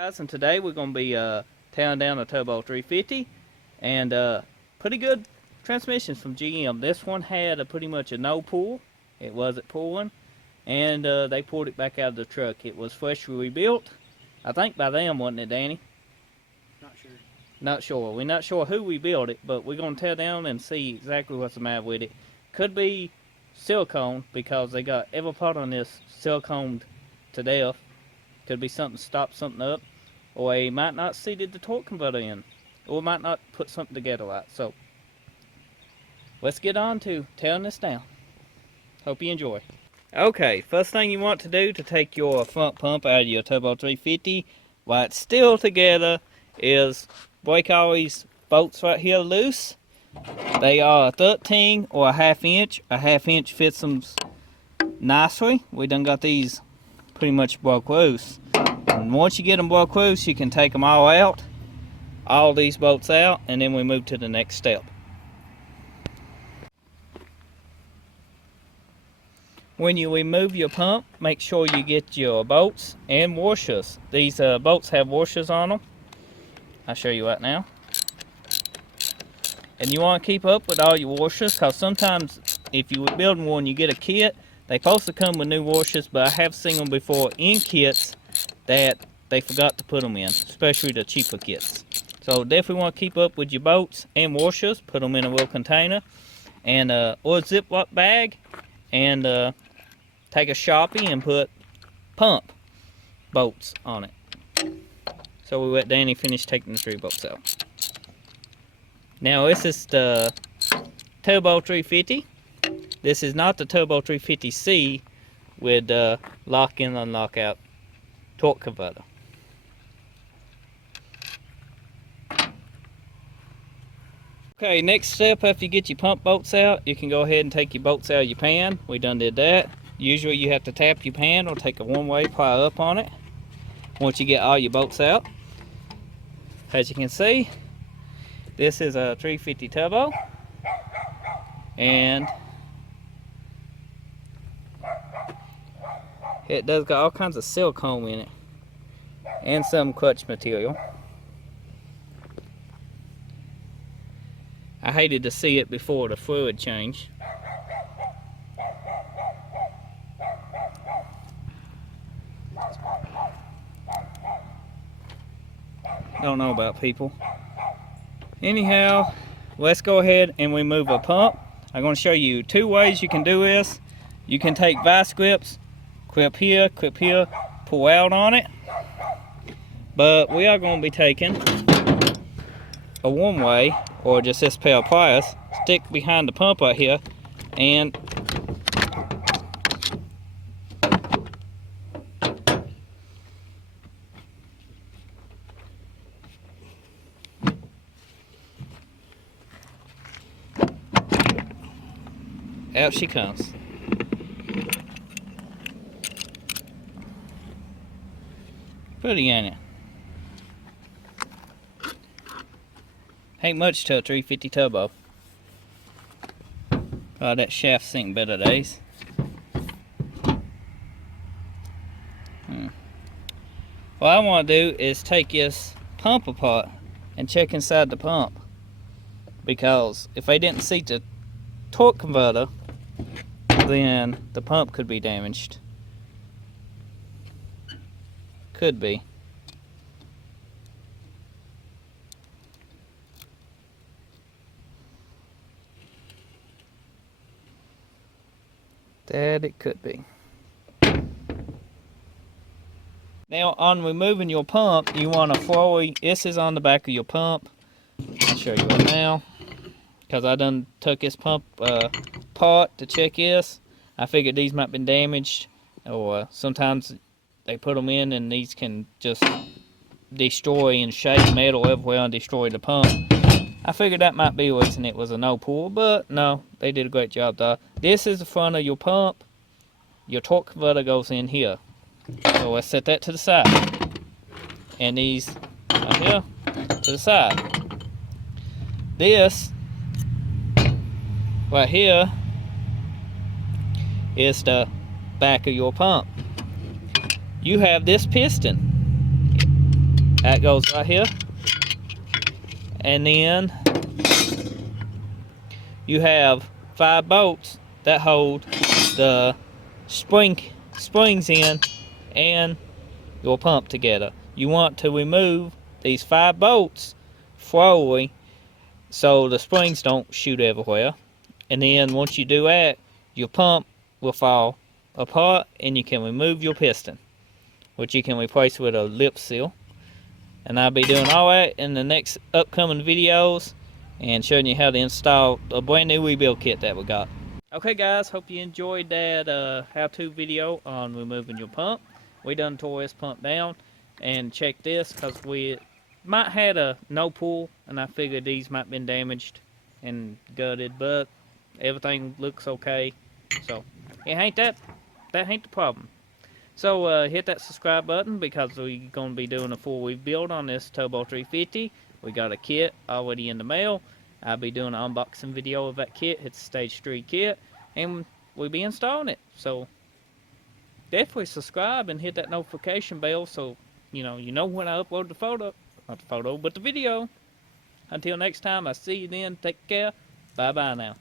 Guys, and today we're going to be tearing down a Turbo 350 and pretty good transmissions from GM. This one had pretty much a no pull. It wasn't pulling, and they pulled it back out of the truck. It was freshly rebuilt, I think by them, wasn't it, Danny? Not sure. Not sure. We're not sure who rebuilt it, but we're going to tear down and see exactly what's the matter with it. Could be silicone, because they got every part on this siliconed to death. Could be something stopped something up, or they might not seated the torque converter in, or might not put something together right. So let's get on to tearing this down. Hope you enjoy. Okay, first thing you want to do to take your front pump out of your Turbo 350 while it's still together is break all these bolts right here loose. They are 13 or a half inch. A half inch fits them nicely. We done got these pretty much broke loose. And once you get them broke loose, you can take them all out, all these bolts out, and then we move to the next step. When you remove your pump, make sure you get your bolts and washers. These bolts have washers on them. I'll show you right now. And you want to keep up with all your washers, because sometimes if you were building one, you get a kit. They supposed to come with new washers, but I have seen them before in kits that they forgot to put them in, especially the cheaper kits. So definitely want to keep up with your bolts and washers. Put them in a little container and or a Ziploc bag, and take a Sharpie and put pump bolts on it. So we let Danny finish taking the 3 bolts out. Now this is the Turbo 350. This is not the Turbo 350C with lock in and lock out torque converter. Okay, next step, after you get your pump bolts out, you can go ahead and take your bolts out of your pan. We done did that. Usually you have to tap your pan or take a one-way pry up on it once you get all your bolts out. As you can see, this is a 350 Turbo, and it does got all kinds of silicone in it and some clutch material. I hated to see it before the fluid change. Don't know about people. Anyhow, let's go ahead and remove a pump. I'm going to show you 2 ways you can do this. You can take vice grips, clip here, pull out on it. But we are going to be taking a one-way, or just this pair of pliers, stick behind the pump right here, and out she comes. Pretty, ain't it? Ain't much to a 350 Turbo. Oh, that shaft sink better days. What I want to do is take this pump apart and check inside the pump, because if they didn't seat the torque converter, then the pump could be damaged. Could be. That it could be. Now, on removing your pump, you want to fully, this is on the back of your pump. I'll show you right now, because I done took this pump apart to check this. I figured these might have been damaged, or sometimes they put them in and these can just destroy and shake metal everywhere and destroy the pump. I figured that might be the reason it was a no pull, but no, they did a great job though. This is the front of your pump. Your torque converter goes in here. So let's set that to the side. And these right here to the side. This right here is the back of your pump. You have this piston That goes right here. And then you have 5 bolts that hold the springs in and your pump together. You want to remove these 5 bolts slowly so the springs don't shoot everywhere. And then once you do that, your pump will fall apart and you can remove your piston, which you can replace with a lip seal. And I'll be doing all that in the next upcoming videos and showing you how to install a brand new rebuild kit that we got. Okay guys, hope you enjoyed that how-to video on removing your pump. We done tore this pump down, and check this, because we might had a no pull, and I figured these might been damaged and gutted, but everything looks okay. So it ain't that ain't the problem. So hit that subscribe button, because we're gonna be doing a full rebuild on this Th350. We got a kit already in the mail. I'll be doing an unboxing video of that kit. It's a stage 3 kit, and we'll be installing it. So definitely subscribe and hit that notification bell so you know when I upload the photo, not the photo, but the video. Until next time, I see you then. Take care. Bye bye now.